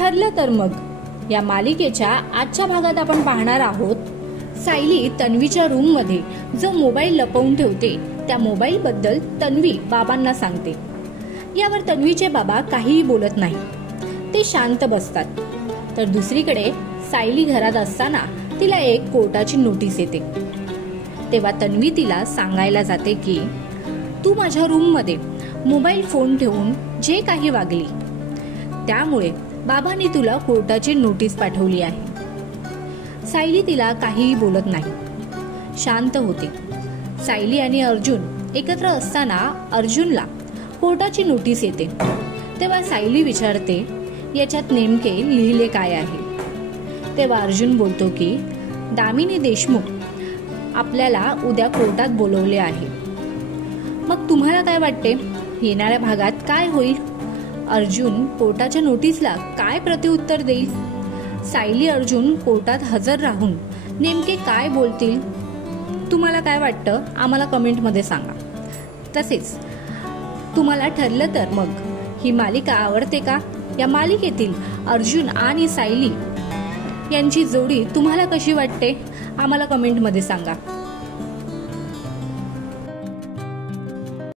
ठरलं तर मग या मालिकेच्या आजच्या भागात आपण पाहणार आहोत सायली तन्वीच्या रूम मध्ये जो मोबाईल लपवून ठेवते त्या मोबाईल बद्दल तन्वी बाबांना सांगते। यावर तन्वीचे बाबा काहीही बोलत नाही, ते शांत बसतात। तर दुसरीकडे सायली घरात असताना तिला एक कोर्टाची नोटीस येते। तेव्हा तन्वी तिला सांगायला जाते की तू माझ्या रूम मध्ये मोबाईल फोन ठेवून जे काही वागली त्यामुळे बाबांनी तुला कोर्टाची नोटीस पाठवली आहे। सायली तिला काहीही बोलत नाही, शांत होते। सायली आणि अर्जुन एकत्र असताना अर्जुनला कोर्टाची नोटीस येते। तेव्हा सायली विचारते याच्यात नेमके लिहिले काय आहे। तेव्हा अर्जुन बोलतो की दामिनी देशमुख आपल्याला उद्या कोर्टात बोलवले आहे। मग तुम्हाला काय वाटते येणाऱ्या भागात काय होईल? अर्जुन कोर्टाच्या नोटीसला काय प्रत्युत्तर देईल? सायली अर्जुन कोर्टात हजर राहून नेमके काय बोलतील? तुम्हाला काय वाटतं आम्हाला कमेंटमध्ये सांगा। तसेच तुम्हाला ठरलं तर मग ही मालिका आवडते का? या मालिकेतील अर्जुन आणि सायली यांची जोडी तुम्हाला कशी वाटते आम्हाला कमेंटमध्ये सांगा।